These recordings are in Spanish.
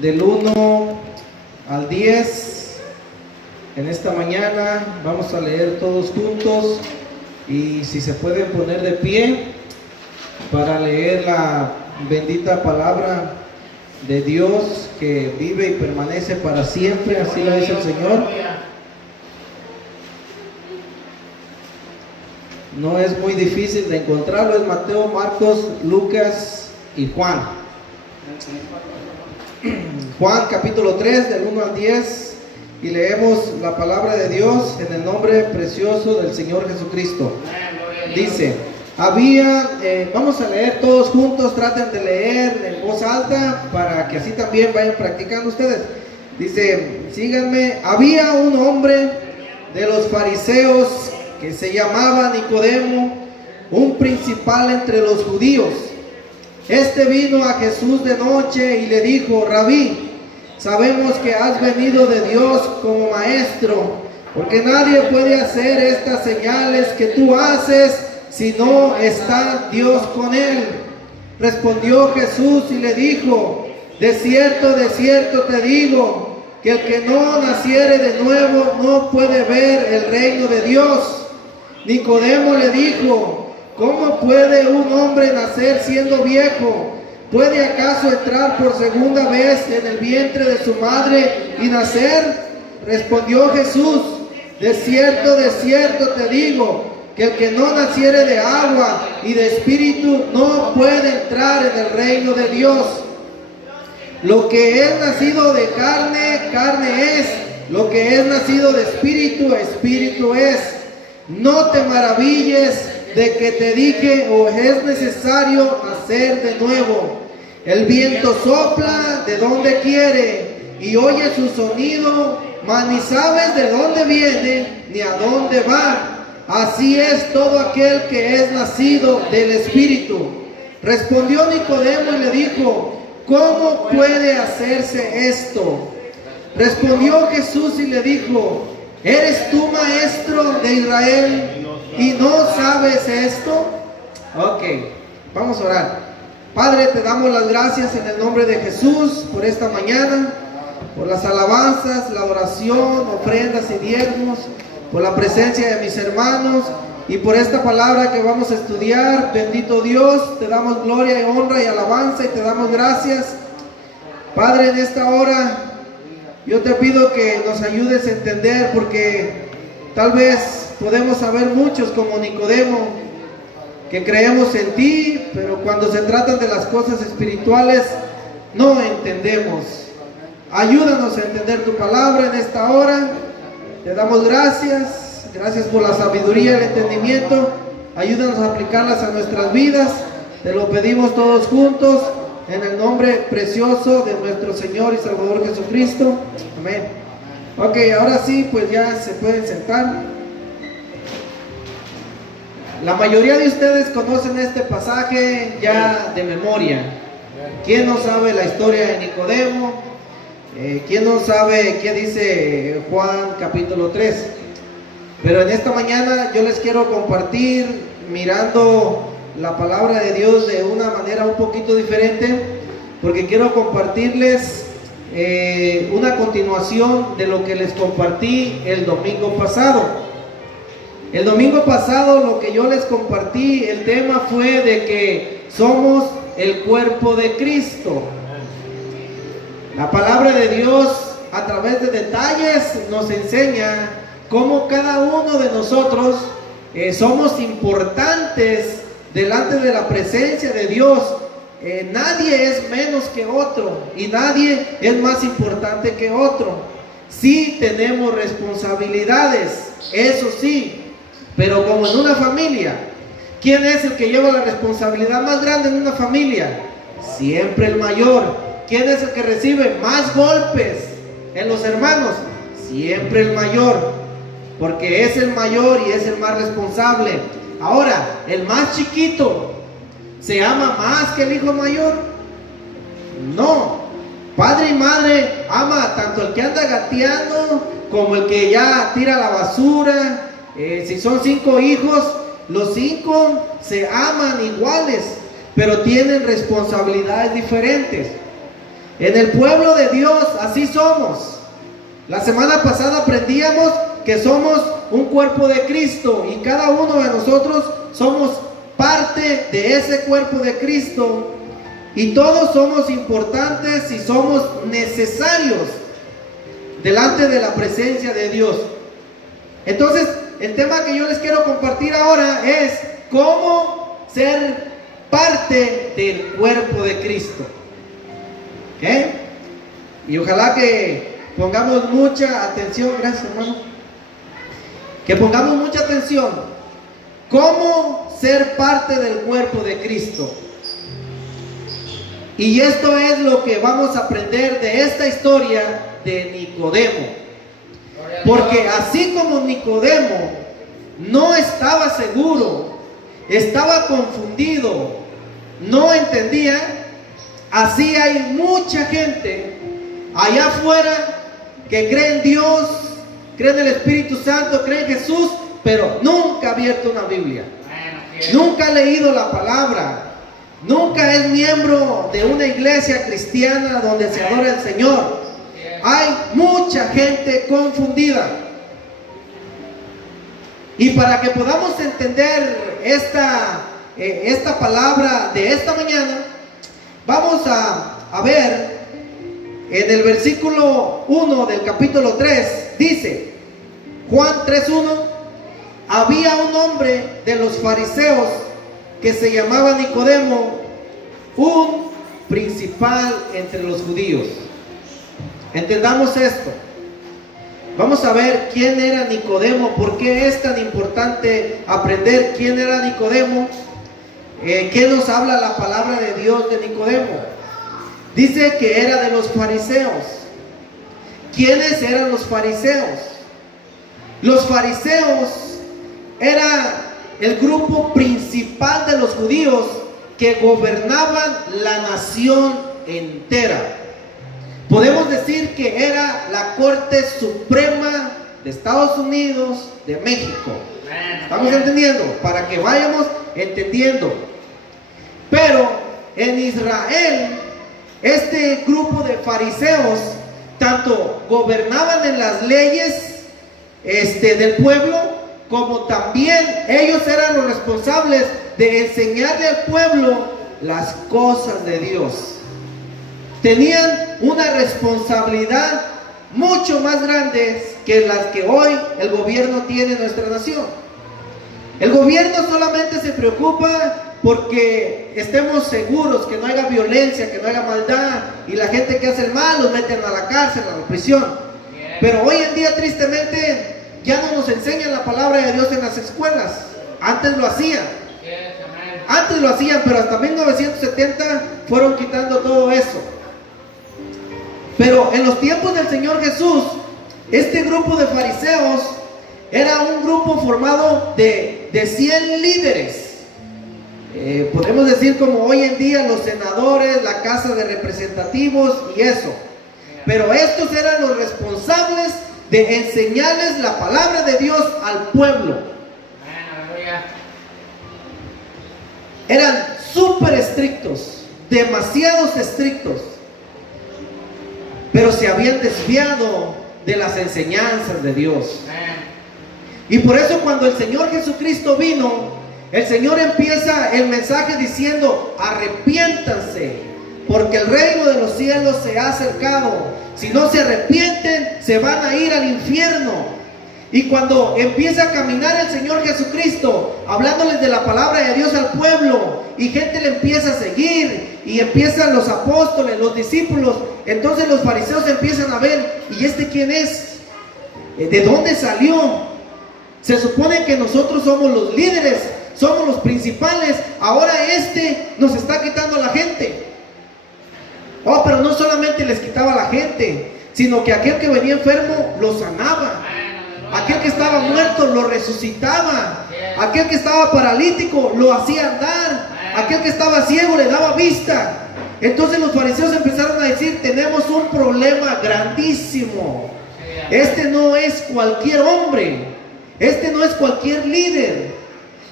del 1 al 10. En esta mañana vamos a leer todos juntos, y si se pueden poner de pie para leer la bendita palabra de Dios que vive y permanece para siempre, así lo dice el Señor. No es muy difícil de encontrarlo, es Mateo, Marcos, Lucas y Juan. Juan capítulo 3 del 1 al 10, y leemos la palabra de Dios en el nombre precioso del Señor Jesucristo. Dice, vamos a leer todos juntos, traten de leer en voz alta para que así también vayan practicando ustedes. Dice, síganme. Había un hombre de los fariseos que se llamaba Nicodemo, un principal entre los judíos. Este vino a Jesús de noche y le dijo: Rabí, sabemos que has venido de Dios como maestro, porque nadie puede hacer estas señales que tú haces si no está Dios con él. Respondió Jesús y le dijo: de cierto te digo, que el que no naciere de nuevo no puede ver el reino de Dios. Nicodemo le dijo: ¿cómo puede un hombre nacer siendo viejo? ¿Puede acaso entrar por segunda vez en el vientre de su madre y nacer? Respondió Jesús: de cierto te digo, que el que no naciere de agua y de espíritu no puede entrar en el reino de Dios. Lo que es nacido de carne, carne es; lo que es nacido de espíritu, espíritu es. No te maravilles de que te dije: os es necesario nacer de nuevo. El viento sopla de donde quiere y oye su sonido, mas ni sabes de dónde viene ni a dónde va. Así es todo aquel que es nacido del Espíritu. Respondió Nicodemo y le dijo: ¿cómo puede hacerse esto? Respondió Jesús y le dijo: ¿eres tú maestro de Israel y no sabes esto? Ok, vamos a orar. Padre, te damos las gracias en el nombre de Jesús por esta mañana, por las alabanzas, la oración, ofrendas y diezmos, por la presencia de mis hermanos y por esta palabra que vamos a estudiar. Bendito Dios, te damos gloria y honra y alabanza y te damos gracias. Padre, en esta hora yo te pido que nos ayudes a entender, porque tal vez podemos saber muchos como Nicodemo, que creemos en ti, pero cuando se tratan de las cosas espirituales no entendemos. Ayúdanos a entender tu palabra en esta hora. Te damos gracias por la sabiduría y el entendimiento. Ayúdanos a aplicarlas a nuestras vidas. Te lo pedimos todos juntos en el nombre precioso de nuestro Señor y Salvador Jesucristo. Amén. Ok, ahora sí, pues ya se pueden sentar. La mayoría de ustedes conocen este pasaje ya de memoria. ¿Quién no sabe la historia de Nicodemo? ¿Quién no sabe qué dice Juan capítulo 3? Pero en esta mañana yo les quiero compartir, mirando la palabra de Dios de una manera un poquito diferente, porque quiero compartirles una continuación de lo que les compartí el domingo pasado. El domingo pasado lo que yo les compartí, el tema fue de que somos el cuerpo de Cristo. La palabra de Dios a través de detalles nos enseña cómo cada uno de nosotros somos importantes delante de la presencia de Dios. Nadie es menos que otro y nadie es más importante que otro. Sí tenemos responsabilidades, eso sí. Pero como en una familia, ¿quién es el que lleva la responsabilidad más grande en una familia? Siempre el mayor. ¿Quién es el que recibe más golpes en los hermanos? Siempre el mayor, porque es el mayor y es el más responsable. Ahora, el más chiquito, ¿se ama más que el hijo mayor? No. Padre y madre ama tanto el que anda gateando como el que ya tira la basura. Si son 5 hijos, los 5 se aman iguales, pero tienen responsabilidades diferentes. En el pueblo de Dios así somos. La semana pasada aprendíamos que somos un cuerpo de Cristo y cada uno de nosotros somos parte de ese cuerpo de Cristo y todos somos importantes y somos necesarios delante de la presencia de Dios. Entonces, el tema que yo les quiero compartir ahora es cómo ser parte del cuerpo de Cristo. ¿Ok? Y ojalá que pongamos mucha atención, gracias hermano, que pongamos mucha atención. ¿Cómo ser parte del cuerpo de Cristo? Y esto es lo que vamos a aprender de esta historia de Nicodemo. Porque así como Nicodemo no estaba seguro, estaba confundido, no entendía, así hay mucha gente allá afuera que cree en Dios, cree en el Espíritu Santo, cree en Jesús, pero nunca ha abierto una Biblia, nunca ha leído la palabra, nunca es miembro de una iglesia cristiana donde se adora al Señor. Hay mucha gente confundida. Y para que podamos entender esta palabra de esta mañana, vamos a ver en el versículo 1 del capítulo 3, dice, Juan 3:1, había un hombre de los fariseos que se llamaba Nicodemo, un principal entre los judíos. Entendamos esto. Vamos a ver quién era Nicodemo, por qué es tan importante aprender quién era Nicodemo, qué nos habla la palabra de Dios de Nicodemo. Dice que era de los fariseos. ¿Quiénes eran los fariseos? Los fariseos era el grupo principal de los judíos que gobernaban la nación entera. Podemos decir que era la Corte Suprema de Estados Unidos, de México. ¿Estamos entendiendo? Para que vayamos entendiendo. Pero en Israel, este grupo de fariseos tanto gobernaban en las leyes del pueblo, como también ellos eran los responsables de enseñarle al pueblo las cosas de Dios. Tenían una responsabilidad mucho más grande que las que hoy el gobierno tiene en nuestra nación. El gobierno solamente se preocupa porque estemos seguros que no haya violencia, que no haya maldad, y la gente que hace el mal los meten a la cárcel, a la prisión. Pero hoy en día, tristemente, ya no nos enseñan la palabra de Dios en las escuelas. Antes lo hacían. Antes lo hacían, pero hasta 1970 fueron quitando todo eso. Pero en los tiempos del Señor Jesús, este grupo de fariseos era un grupo formado de 100 líderes. Podemos decir como hoy en día los senadores, la Casa de Representativos y eso. Pero estos eran los responsables de enseñarles la palabra de Dios al pueblo. Eran súper estrictos, demasiados estrictos. Pero se habían desviado de las enseñanzas de Dios. Y por eso cuando el Señor Jesucristo vino, el Señor empieza el mensaje diciendo: arrepiéntanse, porque el reino de los cielos se ha acercado. Si no se arrepienten, se van a ir al infierno. Y cuando empieza a caminar el Señor Jesucristo, hablándoles de la palabra de Dios al pueblo, y gente le empieza a seguir, y empiezan los apóstoles, los discípulos, entonces los fariseos empiezan a ver: ¿y este quién es? ¿De dónde salió? Se supone que nosotros somos los líderes, somos los principales, ahora nos está quitando a la gente. Oh, pero no solamente les quitaba a la gente, sino que aquel que venía enfermo lo sanaba. Aquel que estaba muerto lo resucitaba. Aquel que estaba paralítico lo hacía andar. Aquel que estaba ciego le daba vista. Entonces los fariseos empezaron a decir: tenemos un problema grandísimo. Este no es cualquier hombre. Este no es cualquier líder.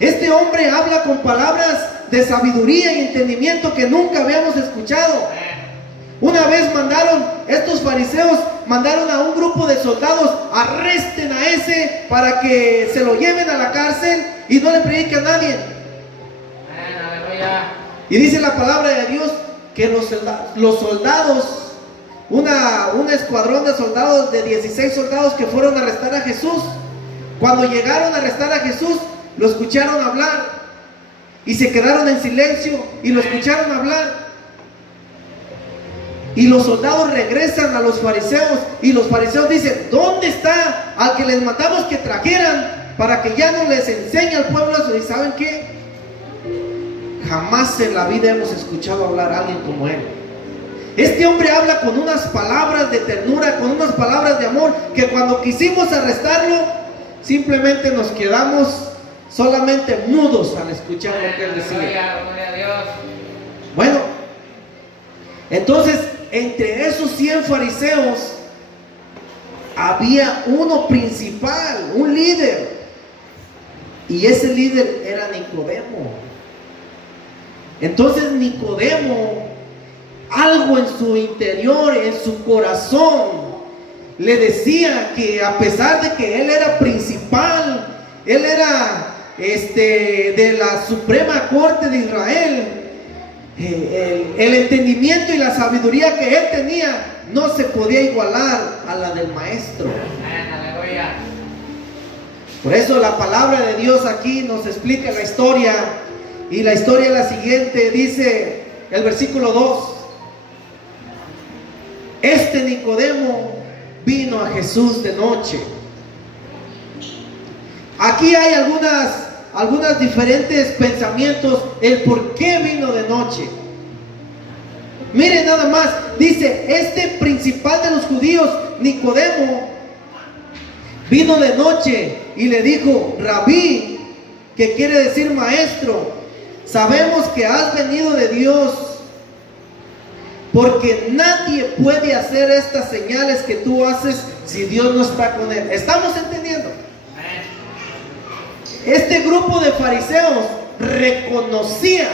Este hombre habla con palabras de sabiduría y entendimiento que nunca habíamos escuchado. Una vez estos fariseos mandaron a un grupo de soldados: arresten a ese para que se lo lleven a la cárcel y no le prediquen a nadie. Y dice la palabra de Dios que los soldados, un escuadrón de soldados, de 16 soldados que fueron a arrestar a Jesús, cuando llegaron a arrestar a Jesús, lo escucharon hablar y se quedaron en silencio y lo escucharon hablar. Y los soldados regresan a los fariseos y los fariseos dicen: ¿dónde está al que les mandamos que trajeran para que ya no les enseñe al pueblo eso? ¿Y saben qué? Jamás en la vida hemos escuchado hablar a alguien como él. Este hombre habla con unas palabras de ternura, con unas palabras de amor, que cuando quisimos arrestarlo, simplemente nos quedamos solamente mudos al escuchar lo que él decía. Gloria a Dios. Bueno, entonces, entre esos 100 fariseos había uno principal, un líder, y ese líder era Nicodemo. Entonces Nicodemo, algo en su interior, en su corazón, le decía que a pesar de que él era principal, él era de la Suprema Corte de Israel, el entendimiento y la sabiduría que él tenía no se podía igualar a la del maestro. Por eso la palabra de Dios aquí nos explica la historia, y la historia es la siguiente. Dice el versículo 2: este Nicodemo vino a Jesús de noche. Aquí hay algunas diferentes pensamientos el por qué vino de noche. Miren nada más, dice: este principal de los judíos, Nicodemo, vino de noche y le dijo: Rabí, que quiere decir maestro, sabemos que has venido de Dios, porque nadie puede hacer estas señales que tú haces si Dios no está con él. ¿Estamos entendiendo? Este grupo de fariseos reconocía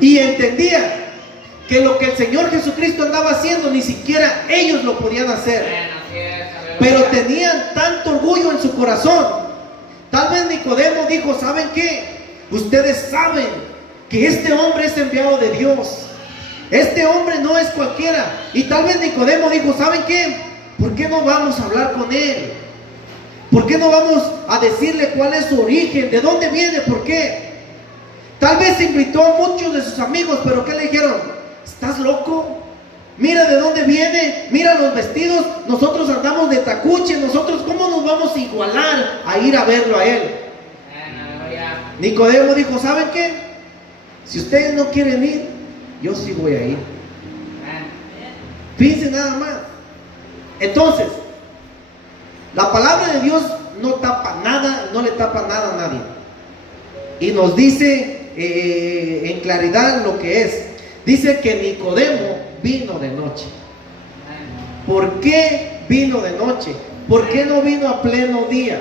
y entendía que lo que el Señor Jesucristo andaba haciendo ni siquiera ellos lo podían hacer, pero tenían tanto orgullo en su corazón. Tal vez Nicodemo dijo: ¿saben qué? Ustedes saben que este hombre es enviado de Dios, este hombre no es cualquiera. Y tal vez Nicodemo dijo: ¿saben qué? ¿Por qué no vamos a hablar con él? ¿Por qué no vamos a decirle cuál es su origen? ¿De dónde viene? ¿Por qué? Tal vez invitó a muchos de sus amigos, pero ¿qué le dijeron? ¿Estás loco? Mira de dónde viene, mira los vestidos, nosotros andamos de tacuche, nosotros ¿cómo nos vamos a igualar a ir a verlo a él? Nicodemo dijo: ¿saben qué? Si ustedes no quieren ir, yo sí voy a ir. Piensen nada más. Entonces, la palabra de Dios no tapa nada, no le tapa nada a nadie. Y nos dice en claridad lo que es. Dice que Nicodemo vino de noche. ¿Por qué vino de noche? ¿Por qué no vino a pleno día?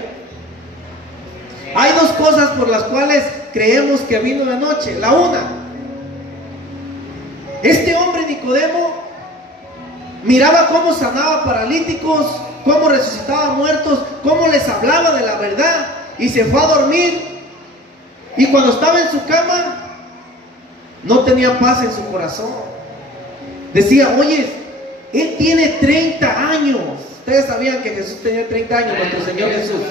Hay dos cosas por las cuales creemos que vino de noche. La una, este hombre Nicodemo miraba cómo sanaba paralíticos, cómo resucitaba muertos, cómo les hablaba de la verdad, y se fue a dormir. Y cuando estaba en su cama, no tenía paz en su corazón. Decía: oye, él tiene 30 años. Ustedes sabían que Jesús tenía 30 años, nuestro Señor Jesús.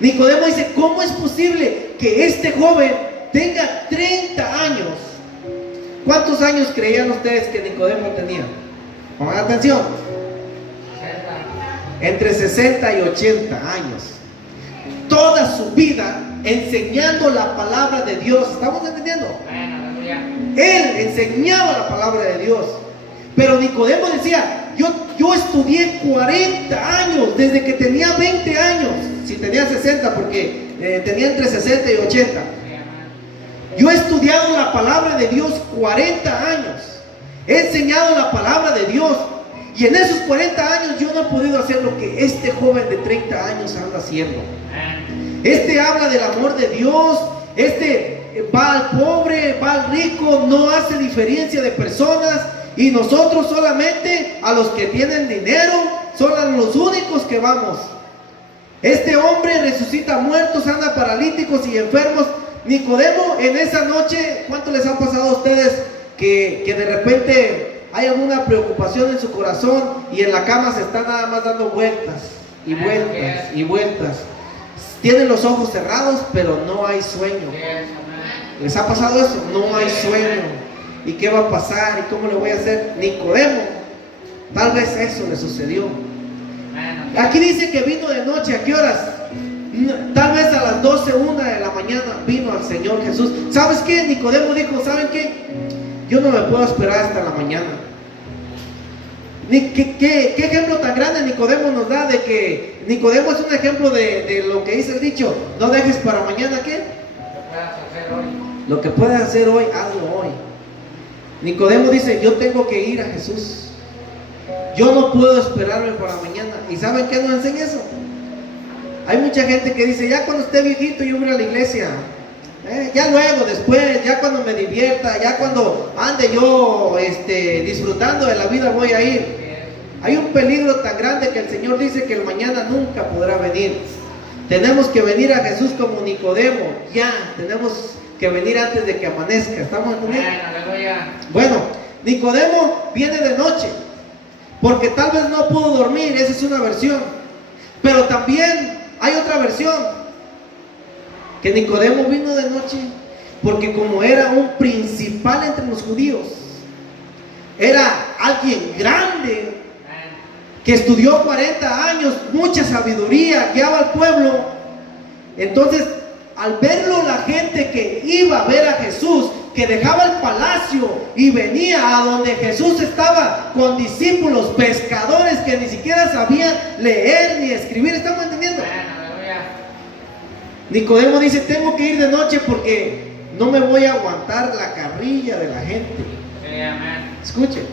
Nicodemo dice: ¿cómo es posible que este joven tenga 30 años? ¿Cuántos años creían ustedes que Nicodemo tenía? Pongan atención. Entre 60 y 80 años. Toda su vida enseñando la palabra de Dios. ¿Estamos entendiendo? Él enseñaba la palabra de Dios. Pero Nicodemo decía: yo estudié 40 años, desde que tenía 20 años. Si tenía 60, porque tenía entre 60 y 80. Yo he estudiado la palabra de Dios 40 años. He enseñado la palabra de Dios. Y en esos 40 años yo no he podido hacer lo que este joven de 30 años anda haciendo. Este habla del amor de Dios. Va al pobre, va al rico, no hace diferencia de personas. Y nosotros solamente a los que tienen dinero son los únicos que vamos. Este hombre resucita muertos, anda paralíticos y enfermos. Nicodemo, en esa noche, ¿cuánto les ha pasado a ustedes que de repente hay alguna preocupación en su corazón y en la cama se está nada más dando vueltas y vueltas y vueltas? Tienen los ojos cerrados, pero no hay sueño. ¿Les ha pasado eso? No hay sueño. ¿Y qué va a pasar? ¿Y cómo le voy a hacer? Nicodemo, tal vez eso le sucedió. Aquí dice que vino de noche. ¿A qué horas? Tal vez a las 12, 1 de la mañana vino al Señor Jesús. ¿Sabes qué? Nicodemo dijo, ¿saben qué? Yo no me puedo esperar hasta la mañana. ¿Qué ejemplo tan grande Nicodemo nos da? De que Nicodemo es un ejemplo de lo que dice el dicho: no dejes para mañana, ¿qué? Lo que puedas hacer hoy, hazlo hoy. Nicodemo dice, yo tengo que ir a Jesús. Yo no puedo esperarme para mañana. ¿Y saben qué nos enseña eso? Hay mucha gente que dice, ya cuando esté viejito yo voy a la iglesia. Ya luego, después, ya cuando me divierta, ya cuando ande yo disfrutando de la vida voy a ir. Hay un peligro tan grande que el Señor dice que el mañana nunca podrá venir. Tenemos que venir a Jesús como Nicodemo. Ya, tenemos que venir antes de que amanezca. ¿Estamos entendiendo? Bueno, Nicodemo viene de noche porque tal vez no pudo dormir. Esa es una versión. Pero también hay otra versión, que Nicodemo vino de noche porque como era un principal entre los judíos, era alguien grande que estudió 40 años, mucha sabiduría, guiaba al pueblo. Entonces, al verlo la gente que iba a ver a Jesús, que dejaba el palacio y venía a donde Jesús estaba con discípulos, pescadores que ni siquiera sabían leer ni escribir. ¿Estamos entendiendo? Nicodemo dice, tengo que ir de noche porque no me voy a aguantar la carrilla de la gente. Escuchen,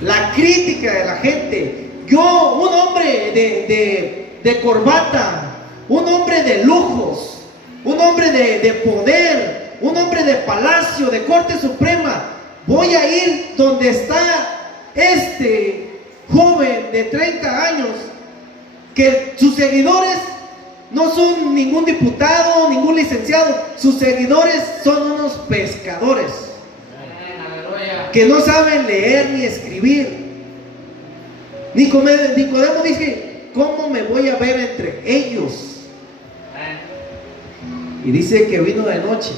la crítica de la gente. Yo, un hombre de corbata, un hombre de lujos, un hombre de poder, un hombre de palacio, de corte suprema, voy a ir donde está este joven de 30 años, que sus seguidores no son ningún diputado, ningún licenciado, sus seguidores son unos pescadores que no saben leer ni escribir. Nicodemo dice, ¿cómo me voy a ver entre ellos? Y dice que vino de noche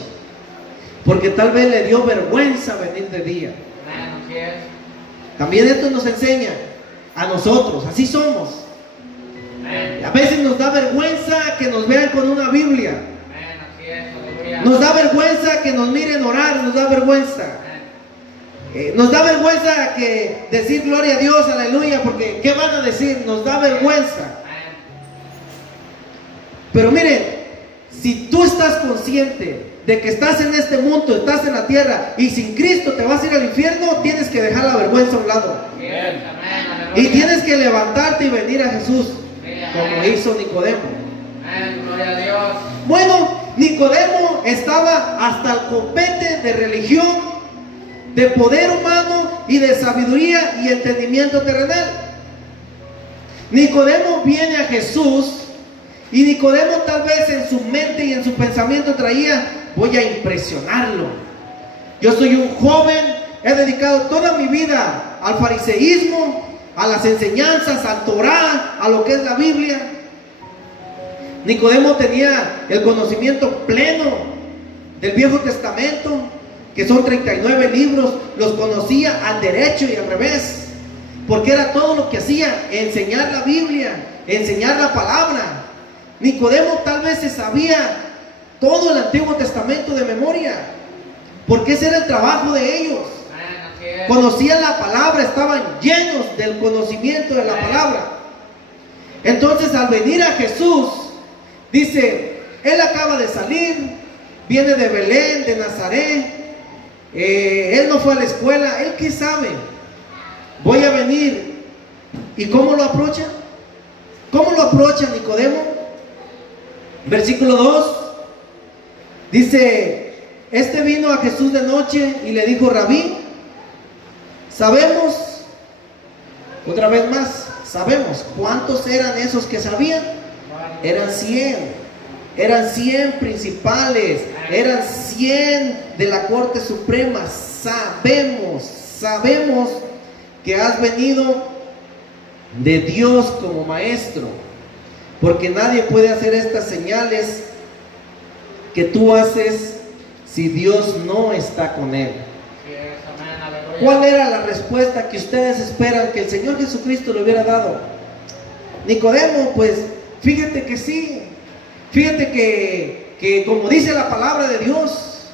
porque tal vez le dio vergüenza venir de día. También esto nos enseña a nosotros, así somos. A veces nos da vergüenza que nos vean con una Biblia. Nos da vergüenza que nos miren orar, nos da vergüenza. Nos da vergüenza que decir gloria a Dios, aleluya, porque ¿qué van a decir? Nos da vergüenza. Pero miren, si tú estás consciente de que estás en este mundo, estás en la tierra y sin Cristo te vas a ir al infierno, tienes que dejar la vergüenza a un lado. Y tienes que levantarte y venir a Jesús, como hizo Nicodemo. Bueno, Nicodemo estaba hasta el copete de religión, de poder humano y de sabiduría y entendimiento terrenal. Nicodemo viene a Jesús y Nicodemo tal vez en su mente y en su pensamiento traía, voy a impresionarlo. Yo soy un joven, he dedicado toda mi vida al fariseísmo, a las enseñanzas, al Torah, a lo que es la Biblia. Nicodemo tenía el conocimiento pleno del Viejo Testamento, que son 39 libros, los conocía al derecho y al revés, porque era todo lo que hacía, enseñar la Biblia, enseñar la palabra. Nicodemo tal vez se sabía todo el Antiguo Testamento de memoria, porque ese era el trabajo de ellos. Conocían la palabra, estaban llenos del conocimiento de la palabra. Entonces, al venir a Jesús, dice, él acaba de salir, viene de Belén, de Nazaret, él no fue a la escuela, él qué sabe, voy a venir. ¿Y cómo lo aprocha? ¿Cómo lo aprocha Nicodemo? Versículo 2 Dice, este vino a Jesús de noche y le dijo, Rabí, sabemos, otra vez más, sabemos, ¿cuántos eran esos que sabían? Eran 100 principales, eran 100 de la Corte Suprema. Sabemos que has venido de Dios como maestro, porque nadie puede hacer estas señales que tú haces si Dios no está con él. ¿Cuál era la respuesta que ustedes esperan que el Señor Jesucristo le hubiera dado? Nicodemo, pues fíjate que sí, fíjate que como dice la palabra de Dios,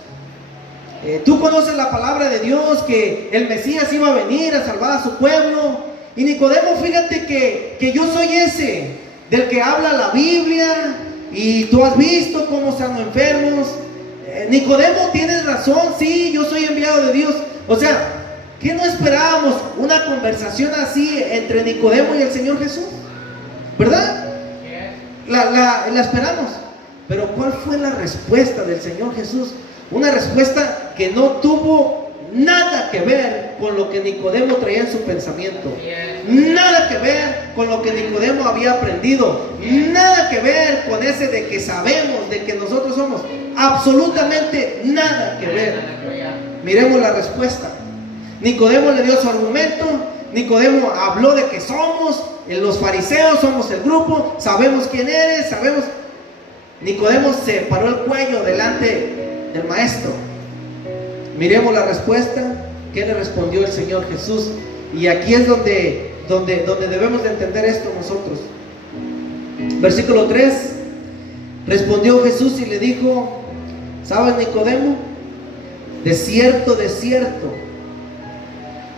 tú conoces la palabra de Dios, que el Mesías iba a venir a salvar a su pueblo. Y Nicodemo, fíjate que yo soy ese del que habla la Biblia, y tú has visto cómo sano enfermos. Nicodemo, tienes razón, sí, yo soy enviado de Dios. O sea, ¿qué no esperábamos? Una conversación así entre Nicodemo y el Señor Jesús, ¿verdad? La esperamos. Pero ¿cuál fue la respuesta del Señor Jesús? Una respuesta que no tuvo nada que ver con lo que Nicodemo traía en su pensamiento, nada que ver con lo que Nicodemo había aprendido, nada que ver con ese de que sabemos, de que nosotros somos, absolutamente nada que ver. Miremos la respuesta. Nicodemo le dio su argumento. Nicodemo habló de que somos los fariseos, somos el grupo, sabemos quién eres, sabemos. Nicodemo se paró el cuello delante del maestro. Miremos la respuesta que le respondió el Señor Jesús. Y aquí es donde debemos de entender esto nosotros. Versículo 3. Respondió Jesús y le dijo, ¿sabes, Nicodemo? De cierto,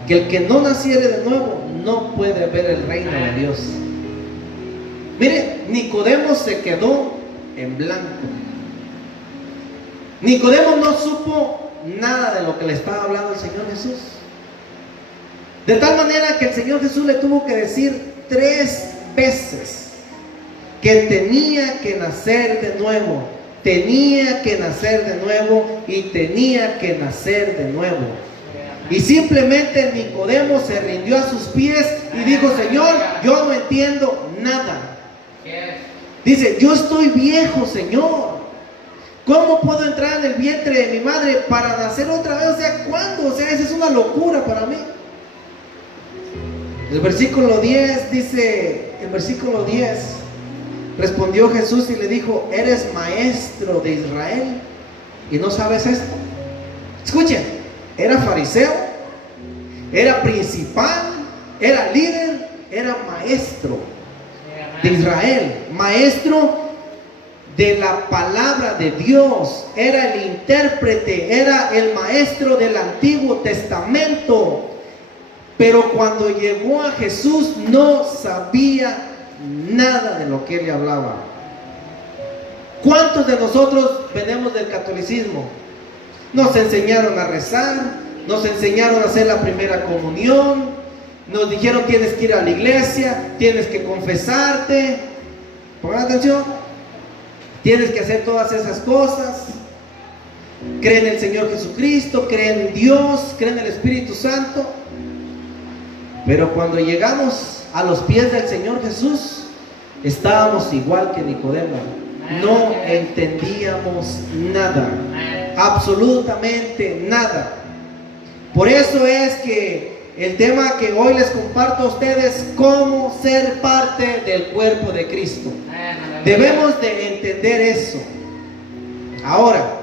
que el que no naciere de nuevo no puede ver el reino de Dios. Mire, Nicodemo se quedó en blanco. Nicodemo no supo nada de lo que le estaba hablando el Señor Jesús, de tal manera que el Señor Jesús le tuvo que decir 3 veces que tenía que nacer de nuevo, tenía que nacer de nuevo y tenía que nacer de nuevo. Y simplemente Nicodemo se rindió a sus pies y dijo, Señor, yo no entiendo nada. Dice, yo estoy viejo, Señor. ¿Cómo puedo entrar en el vientre de mi madre para nacer otra vez? O sea, ¿cuándo? O sea, esa es una locura para mí. El versículo 10 dice, respondió Jesús y le dijo, ¿eres maestro de Israel y no sabes esto? Escuchen, era fariseo, era principal, era líder, era maestro de Israel, maestro de la palabra de Dios, era el intérprete, era el maestro del Antiguo Testamento. Pero cuando llegó a Jesús no sabía nada de lo que él le hablaba. ¿Cuántos de nosotros venimos del catolicismo? Nos enseñaron a rezar, nos enseñaron a hacer la primera comunión, nos dijeron tienes que ir a la iglesia, tienes que confesarte, pongan atención, tienes que hacer todas esas cosas, creen en el Señor Jesucristo, creen en Dios, creen en el Espíritu Santo. Pero cuando llegamos a los pies del Señor Jesús, estábamos igual que Nicodemo. No entendíamos nada, absolutamente nada. Por eso es que el tema que hoy les comparto a ustedes, cómo ser parte del cuerpo de Cristo. Debemos de entender eso. Ahora,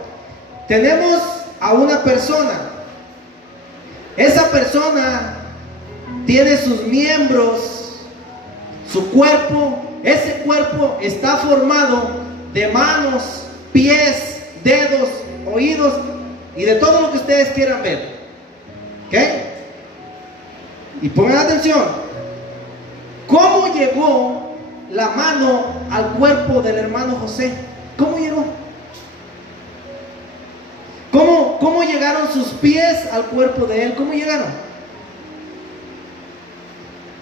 tenemos a una persona. Esa persona tiene sus miembros, su cuerpo. Ese cuerpo está formado de manos, pies, dedos, oídos y de todo lo que ustedes quieran ver. ¿Ok? Y pongan atención. ¿Cómo llegó la mano al cuerpo del hermano José? ¿Cómo llegó? ¿Cómo llegaron sus pies al cuerpo de él? ¿Cómo llegaron?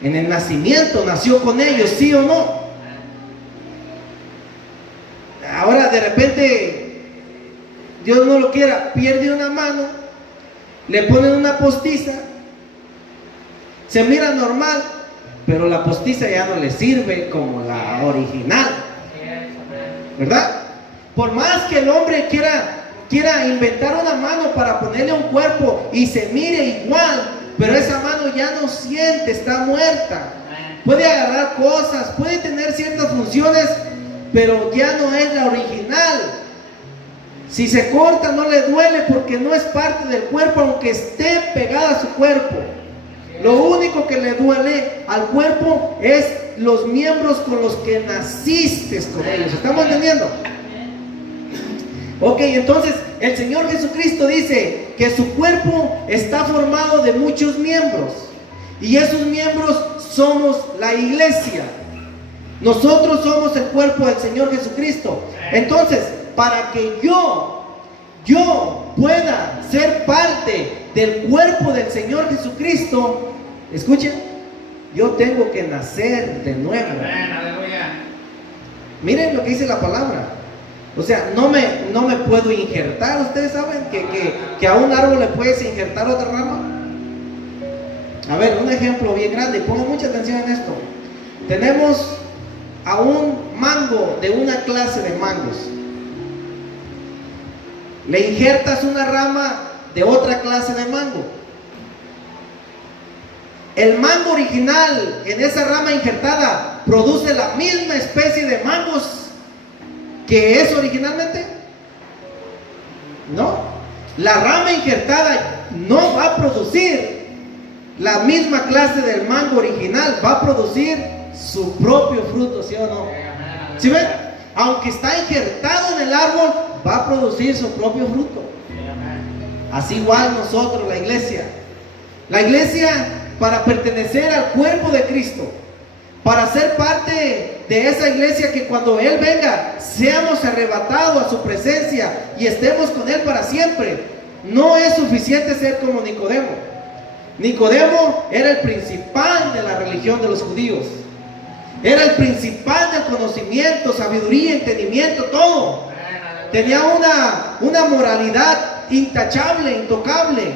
En el nacimiento, nació con ellos, ¿sí o no? Ahora de repente Dios no lo quiera, pierde una mano, le ponen una postiza, se mira normal, pero la postiza ya no le sirve como la original, ¿verdad? Por más que el hombre quiera inventar una mano para ponerle un cuerpo y se mire igual, pero esa mano ya no siente, está muerta. Puede agarrar cosas, puede tener ciertas funciones, pero ya no es la original. Si se corta no le duele porque no es parte del cuerpo, aunque esté pegada a su cuerpo. Lo único que le duele al cuerpo es los miembros con los que naciste con ellos. ¿Estamos entendiendo? Ok, entonces el Señor Jesucristo dice que su cuerpo está formado de muchos miembros, y esos miembros somos la iglesia. Nosotros somos el cuerpo del Señor Jesucristo. Entonces, para que yo pueda ser parte del cuerpo del Señor Jesucristo, escuchen, yo tengo que nacer de nuevo. Miren lo que dice la palabra. O sea, no me puedo injertar. Ustedes saben que a un árbol le puedes injertar otra rama. A ver, un ejemplo bien grande, pongan mucha atención en esto. Tenemos a un mango de una clase de mangos. Le injertas una rama de otra clase de mango. El mango original en esa rama injertada produce la misma especie de mangos que es originalmente. No, la rama injertada no va a producir la misma clase del mango original, va a producir su propio fruto, ¿sí o no? ¿Sí ven? Aunque está injertado en el árbol, va a producir su propio fruto. Así igual nosotros, la iglesia. La iglesia, para pertenecer al cuerpo de Cristo, para ser parte de esa iglesia, que cuando Él venga seamos arrebatados a su presencia y estemos con Él para siempre, no es suficiente ser como Nicodemo. Nicodemo era el principal de la religión de los judíos. Era el principal del conocimiento, sabiduría, entendimiento, todo. Tenía una moralidad intachable, intocable.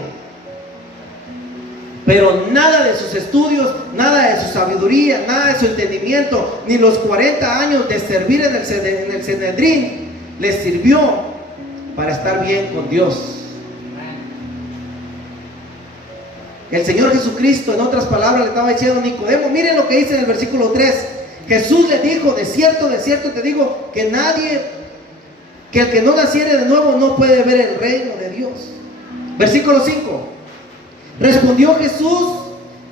Pero nada de sus estudios, nada de su sabiduría, nada de su entendimiento, ni los 40 años de servir en el Sanedrín les sirvió para estar bien con Dios. El Señor Jesucristo, en otras palabras, le estaba diciendo a Nicodemo, miren lo que dice en el versículo 3. Jesús le dijo, de cierto te digo, que el que no naciere de nuevo no puede ver el reino de Dios. Versículo 5. Respondió Jesús,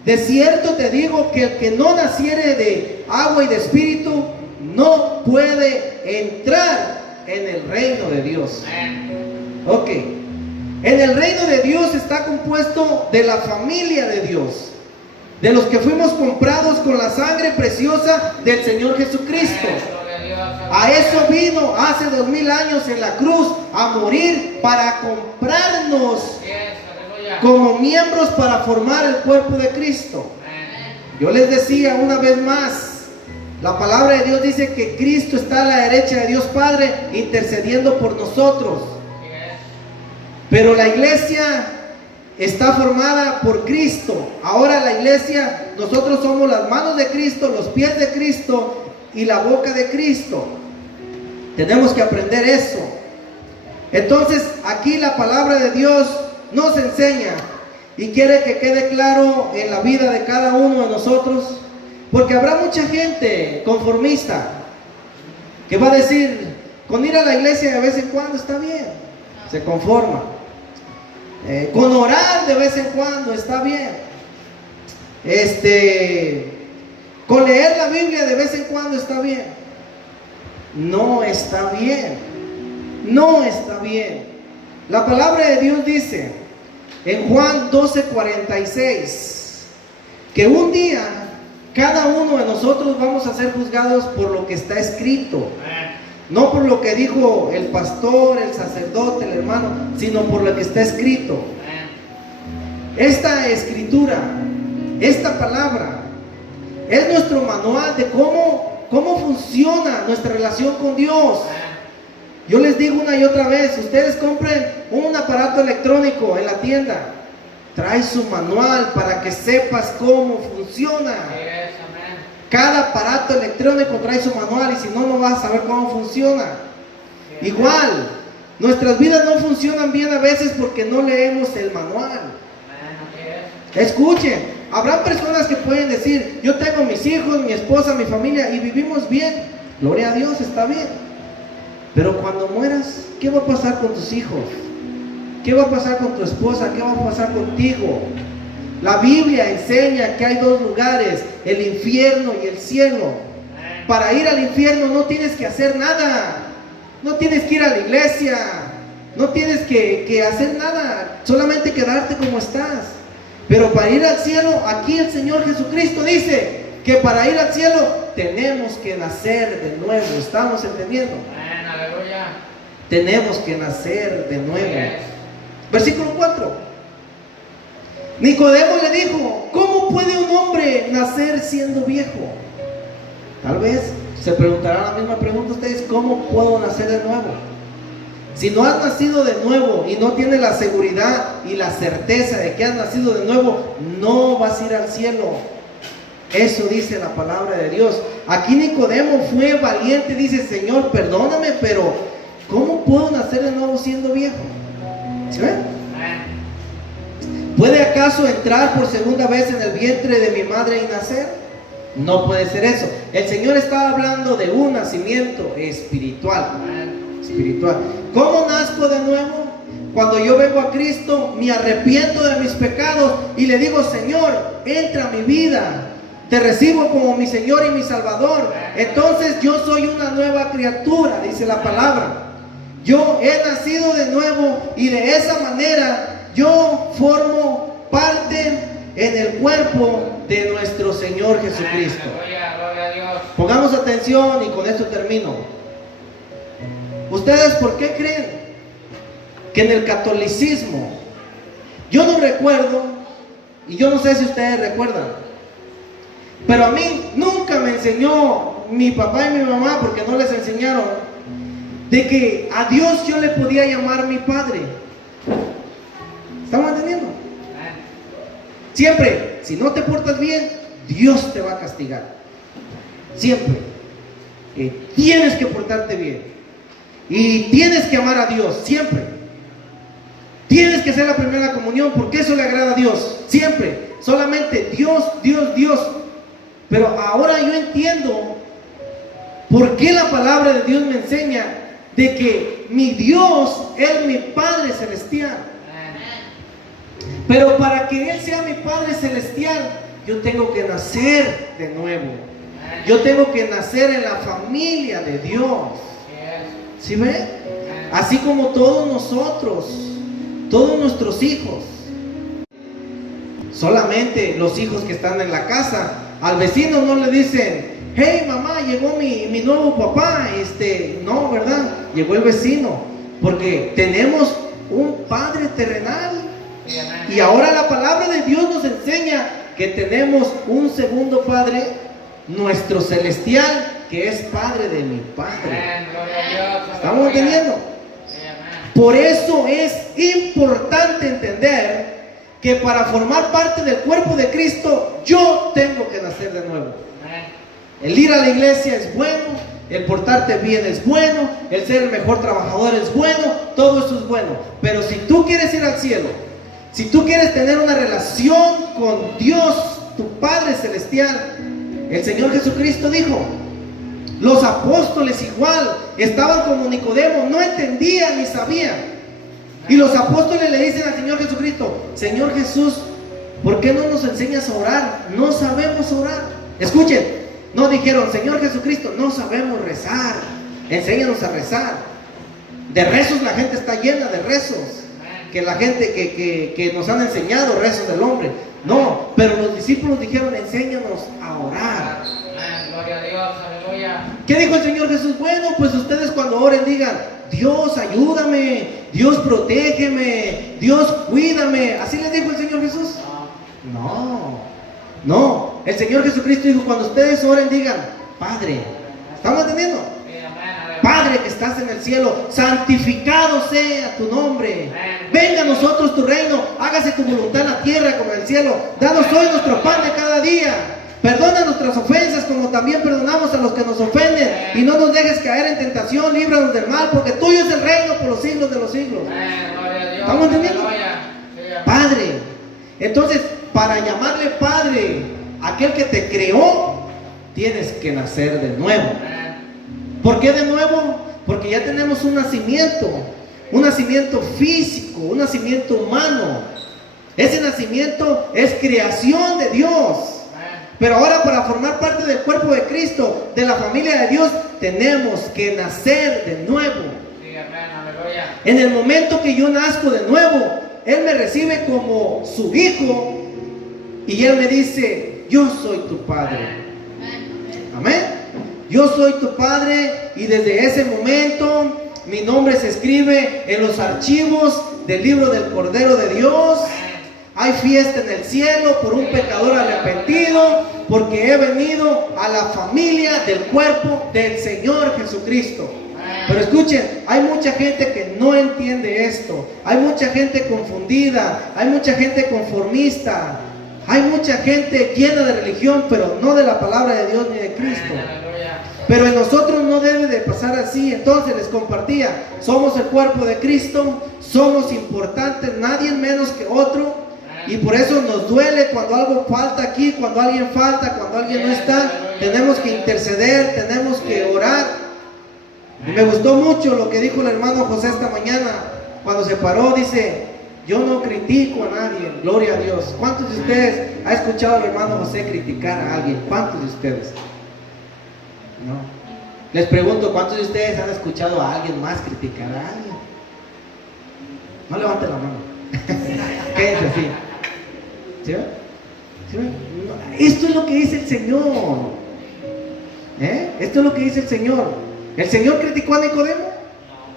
de cierto te digo que el que no naciere de agua y de espíritu no puede entrar en el reino de Dios. Ok. En el reino de Dios está compuesto de la familia de Dios, de los que fuimos comprados con la sangre preciosa del Señor Jesucristo. A eso vino hace 2000 años en la cruz, a morir para comprarnos como miembros para formar el cuerpo de Cristo. Yo les decía una vez más, la palabra de Dios dice que Cristo está a la derecha de Dios Padre intercediendo por nosotros. Pero la iglesia está formada por Cristo. Ahora la iglesia, nosotros somos las manos de Cristo, los pies de Cristo y la boca de Cristo. Tenemos que aprender eso. Entonces aquí la palabra de Dios nos enseña y quiere que quede claro en la vida de cada uno de nosotros, porque habrá mucha gente conformista que va a decir, con ir a la iglesia de vez en cuando está bien, se conforma. Con orar de vez en cuando está bien. Con leer la Biblia de vez en cuando está bien. No está bien. No está bien. La palabra de Dios dice en Juan 12:46 que un día cada uno de nosotros vamos a ser juzgados por lo que está escrito. No por lo que dijo el pastor, el sacerdote, el hermano, sino por lo que está escrito. Esta escritura, esta palabra, es nuestro manual de cómo funciona nuestra relación con Dios. Yo les digo una y otra vez, ustedes compren un aparato electrónico en la tienda, trae su manual para que sepas cómo funciona. Cada aparato electrónico trae su manual y si no, no vas a saber cómo funciona. Igual, nuestras vidas no funcionan bien a veces porque no leemos el manual. Escuchen, habrá personas que pueden decir, yo tengo mis hijos, mi esposa, mi familia y vivimos bien. Gloria a Dios, está bien. Pero cuando mueras, ¿qué va a pasar con tus hijos? ¿Qué va a pasar con tu esposa? ¿Qué va a pasar contigo? La Biblia enseña que hay dos lugares, el infierno y el cielo. Para ir al infierno no tienes que hacer nada. No tienes que ir a la iglesia. No tienes que hacer nada. Solamente quedarte como estás. Pero para ir al cielo, aquí el Señor Jesucristo dice que para ir al cielo tenemos que nacer de nuevo. ¿Estamos entendiendo? Aleluya. Tenemos que nacer de nuevo. Versículo 4. Nicodemo le dijo, ¿cómo puede un hombre nacer siendo viejo? Tal vez se preguntarán la misma pregunta ustedes, ¿cómo puedo nacer de nuevo? Si no has nacido de nuevo y no tienes la seguridad y la certeza de que has nacido de nuevo, no vas a ir al cielo. Eso dice la palabra de Dios. Aquí Nicodemo fue valiente, dice, Señor, perdóname, pero ¿cómo puedo nacer de nuevo siendo viejo? ¿Sí ven? ¿Puede acaso entrar por segunda vez en el vientre de mi madre y nacer? No puede ser eso. El Señor estaba hablando de un nacimiento espiritual. ¿Cómo nazco de nuevo? Cuando yo vengo a Cristo, me arrepiento de mis pecados y le digo, Señor, entra a mi vida. Te recibo como mi Señor y mi Salvador. Entonces yo soy una nueva criatura, dice la palabra. Yo he nacido de nuevo y de esa manera yo formo parte en el cuerpo de nuestro Señor Jesucristo. Pongamos atención y con esto termino. ¿Ustedes por qué creen que en el catolicismo, yo no recuerdo, y yo no sé si ustedes recuerdan, pero a mí nunca me enseñó mi papá y mi mamá, porque no les enseñaron, de que a Dios yo le podía llamar mi Padre? ¿Estamos entendiendo? Siempre, si no te portas bien, Dios te va a castigar. Siempre. Tienes que portarte bien. Y tienes que amar a Dios, siempre. Tienes que hacer la primera comunión, porque eso le agrada a Dios. Siempre. Solamente Dios, Dios, Dios. Pero ahora yo entiendo por qué la palabra de Dios me enseña de que mi Dios es mi Padre Celestial. Pero para que Él sea mi Padre Celestial, yo tengo que nacer de nuevo. Yo tengo que nacer en la familia de Dios. ¿Sí ven? Así como todos nosotros, todos nuestros hijos. Solamente los hijos que están en la casa, al vecino no le dicen, hey mamá, llegó mi nuevo papá. No, ¿verdad? Llegó el vecino. Porque tenemos un Padre terrenal. Y ahora la palabra de Dios nos enseña que tenemos un segundo Padre, nuestro celestial, que es Padre de mi Padre. ¿Estamos entendiendo? Por eso es importante entender que para formar parte del cuerpo de Cristo, yo tengo que nacer de nuevo. El ir a la iglesia es bueno, el portarte bien es bueno, el ser el mejor trabajador es bueno, todo eso es bueno. Pero si tú quieres ir al cielo, si tú quieres tener una relación con Dios, tu Padre Celestial, el Señor Jesucristo dijo, los apóstoles igual estaban como Nicodemo, no entendían ni sabían. Y los apóstoles le dicen al Señor Jesucristo, Señor Jesús, ¿por qué no nos enseñas a orar? No sabemos orar. Escuchen, no dijeron, Señor Jesucristo, no sabemos rezar, enséñanos a rezar. De rezos la gente está llena de rezos. Que la gente que nos han enseñado rezos del hombre. No, pero los discípulos dijeron, enséñanos a orar. Gloria a Dios, aleluya. ¿Qué dijo el Señor Jesús? Bueno, pues ustedes cuando oren digan, Dios ayúdame, Dios protégeme, Dios cuídame. ¿Así les dijo el Señor Jesús? No. El Señor Jesucristo dijo, cuando ustedes oren digan, Padre. ¿Estamos entendiendo? Padre que estás en el cielo, santificado sea tu nombre. Venga a nosotros tu reino, hágase tu voluntad en la tierra como en el cielo. Danos hoy nuestro pan de cada día. Perdona nuestras ofensas como también perdonamos a los que nos ofenden. Y no nos dejes caer en tentación, líbranos del mal, porque tuyo es el reino por los siglos de los siglos. ¿Estamos entendiendo? Padre. Entonces, para llamarle Padre a aquel que te creó, tienes que nacer de nuevo. ¿Por qué de nuevo? Porque ya tenemos un nacimiento físico, un nacimiento humano. Ese nacimiento es creación de Dios. Pero ahora, para formar parte del cuerpo de Cristo, de la familia de Dios, tenemos que nacer de nuevo. En el momento que yo nazco de nuevo, Él me recibe como su hijo y Él me dice: yo soy tu padre. Amén. Yo soy tu padre, y desde ese momento mi nombre se escribe en los archivos del libro del Cordero de Dios. Hay fiesta en el cielo por un pecador arrepentido, porque he venido a la familia del cuerpo del Señor Jesucristo. Pero escuchen, hay mucha gente que no entiende esto. Hay mucha gente confundida, hay mucha gente conformista, hay mucha gente llena de religión, pero no de la palabra de Dios ni de Cristo. Pero en nosotros no debe de pasar así. Entonces les compartía, somos el cuerpo de Cristo, somos importantes, nadie menos que otro. Y por eso nos duele cuando algo falta aquí, cuando alguien falta, cuando alguien no está. Tenemos que interceder, tenemos que orar. Y me gustó mucho lo que dijo el hermano José esta mañana, cuando se paró. Dice: yo no critico a nadie, gloria a Dios. ¿Cuántos de ustedes ha escuchado al hermano José criticar a alguien? ¿Cuántos de ustedes? No. Les pregunto, ¿cuántos de ustedes han escuchado a alguien más criticar a alguien? No levanten la mano. Quédense así. ¿Sí? ¿Sí? No. Esto es lo que dice el Señor. Esto es lo que dice el Señor. ¿El Señor criticó a Nicodemo?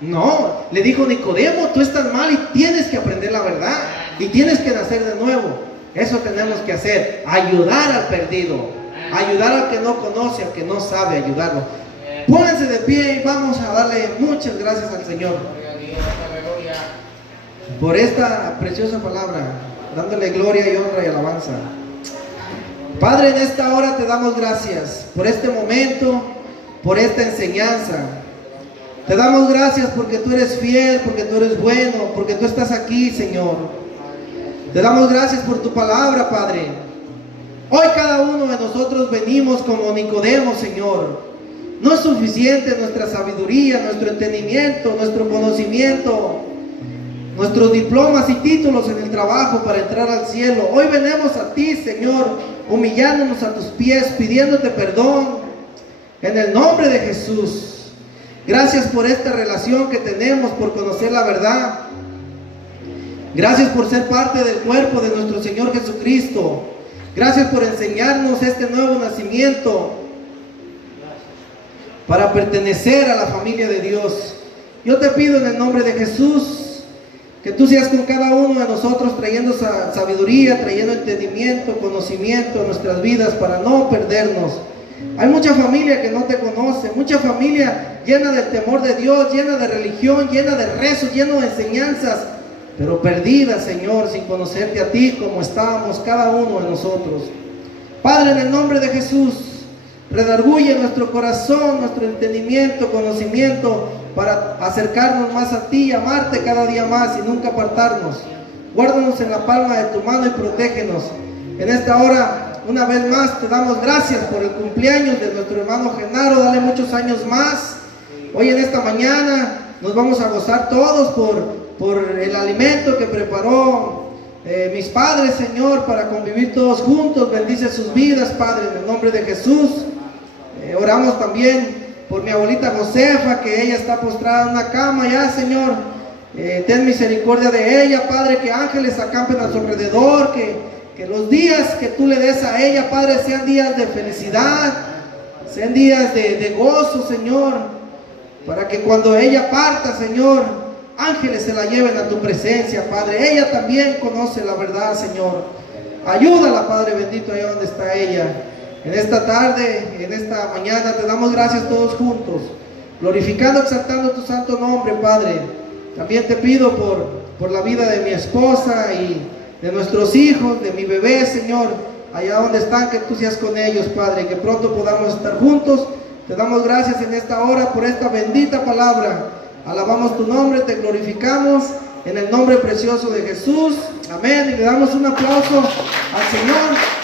No, le dijo: Nicodemo, tú estás mal y tienes que aprender la verdad y tienes que nacer de nuevo. Eso tenemos que hacer, ayudar al perdido, ayudar al que no conoce, al que no sabe, ayudarlo. Pónganse de pie y vamos a darle muchas gracias al Señor por esta preciosa palabra, dándole gloria y honra y alabanza. Padre, en esta hora te damos gracias por este momento, por esta enseñanza. Te damos gracias porque tú eres fiel, porque tú eres bueno, porque tú estás aquí, Señor. Te damos gracias por tu palabra, Padre. Hoy cada uno de nosotros venimos como Nicodemo, Señor. No es suficiente nuestra sabiduría, nuestro entendimiento, nuestro conocimiento, nuestros diplomas y títulos en el trabajo para entrar al cielo. Hoy venimos a ti, Señor, humillándonos a tus pies, pidiéndote perdón en el nombre de Jesús. Gracias por esta relación que tenemos, por conocer la verdad. Gracias por ser parte del cuerpo de nuestro Señor Jesucristo. Gracias por enseñarnos este nuevo nacimiento para pertenecer a la familia de Dios. Yo te pido en el nombre de Jesús que tú seas con cada uno de nosotros, trayendo sabiduría, trayendo entendimiento, conocimiento a nuestras vidas para no perdernos. Hay mucha familia que no te conoce, mucha familia llena del temor de Dios, llena de religión, llena de rezos, llena de enseñanzas, pero perdida, Señor, sin conocerte a ti como estábamos cada uno de nosotros. Padre, en el nombre de Jesús, redarguye nuestro corazón, nuestro entendimiento, conocimiento, para acercarnos más a ti y amarte cada día más y nunca apartarnos. Guárdanos en la palma de tu mano y protégenos. En esta hora, una vez más, te damos gracias por el cumpleaños de nuestro hermano Genaro. Dale muchos años más. Hoy en esta mañana nos vamos a gozar todos por el alimento que preparó mis padres, Señor, para convivir todos juntos. Bendice sus vidas, Padre, en el nombre de Jesús. Oramos también por mi abuelita Josefa, que ella está postrada en una cama ya, Señor. Ten misericordia de ella, Padre, que ángeles acampen a su alrededor, que los días que tú le des a ella, Padre, sean días de felicidad, sean días de gozo, Señor, para que cuando ella parta, Señor, ángeles se la lleven a tu presencia, Padre. Ella también conoce la verdad, Señor. Ayúdala, Padre bendito, allá donde está ella. En esta tarde, en esta mañana, te damos gracias todos juntos glorificando, exaltando tu santo nombre, Padre. También te pido por la vida de mi esposa y de nuestros hijos, de mi bebé, Señor, allá donde están, que tú seas con ellos, Padre, que pronto podamos estar juntos. Te damos gracias en esta hora por esta bendita palabra. Alabamos tu nombre, te glorificamos en el nombre precioso de Jesús. Amén. Y le damos un aplauso al Señor.